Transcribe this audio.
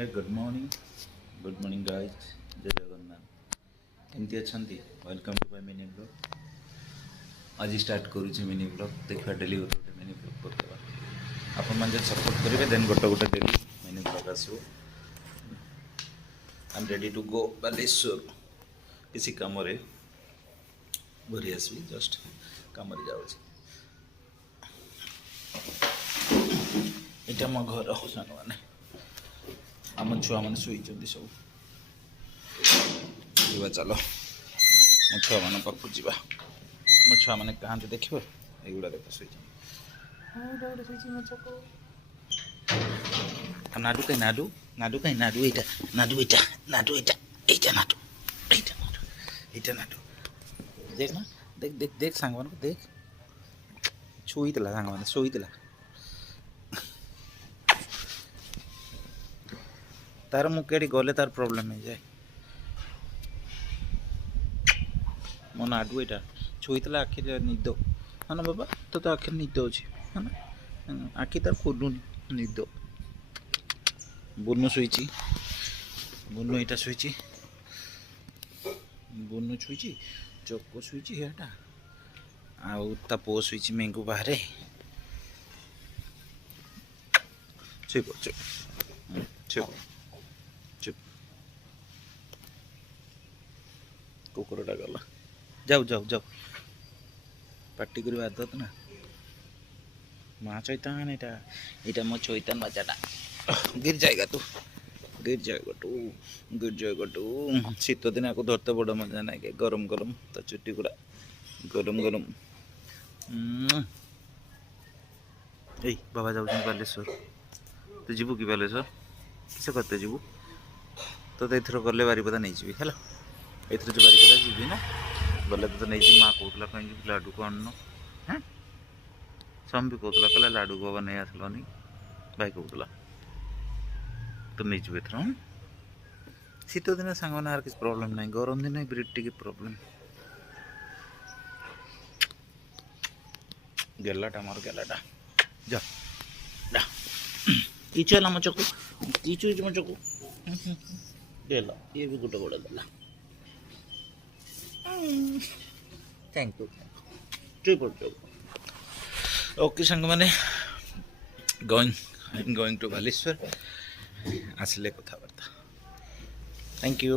Hey, good morning guys. जय जगन्नाथ केमती अच्छी welcome to my mini blog आज स्टार्ट करुँचे मिनी ब्लॉग देखा डेली गोटे मिनी ब्लॉग करदेवा आपण मैंने सपोर्ट करेंगे देन गोटे गोटे डेली मिनी ब्लॉग आसो I am ready to go Baleshwar किसी काम घरी आसबि जस्ट कम जाऊँगी यहाँ मो घर सांग मैंने आम छुआ मैंने शोई सब जीवा चलो मो छुआ मान पाक जा मो छुआ मैंने कहाँ देखिए युवा देख शोई नाडू कहीं नाडू नाडू कहीं नाडू ये नाडू ये नाडू ये नाडू ये नाडू देख ना देख देख देख सांग मान देख शोई सांग मैंने शोई तार मुकेड़ी गले तार प्रॉब्लम हो जाए मो नाडू यहाँ छुईला आखि निद हाँ ना बाबा तो आखिर निद अच्छे है ना आखि तार खोलुनि निद बुनु शुई बुनु यहाँ शुई बुनु शुई चोको शुई हेटा आउ ता पो शुई मेंगू बाहर चुप चुप चुप चुप कुकुरटा गला जाऊ जाऊ जाऊ पार्टी कर आदत ना माँ चैतान यहाँ मो चैतान बाजाटा गिर जाएगा तू गिर जाएगा तू शीत दिन आपको धरते बड़ मजा ना कि गरम गरम तो चुट्टी गुड़ा गरम गरम ए बाबा जाऊँ बालेश्वर तू जीवु कि बालेश्वर किस करते जीवु तो एथर गले बारिपदा नहीं जी है एथर जो बारिपदा जी ना गले तो नहीं माँ कहला कहीं लाडू को अन्न हाँ सम भी कहला कहला लाडू को नहीं आसलनी भाई कहला तो नहीं जी एथर शीत दिन सांग मैंने किसी प्रॉब्लम ना गरम दिन ब्रिड टी प्रॉब्लम गेलाटा मोर गेलाटा जा किचु है मो चकू किचु मो चकू देला ये भी गोटे गोटे देला thank you triple chowk okay संग मैंने गोइंग टू बालेश्वर आसले कथबार्ता थैंक यू।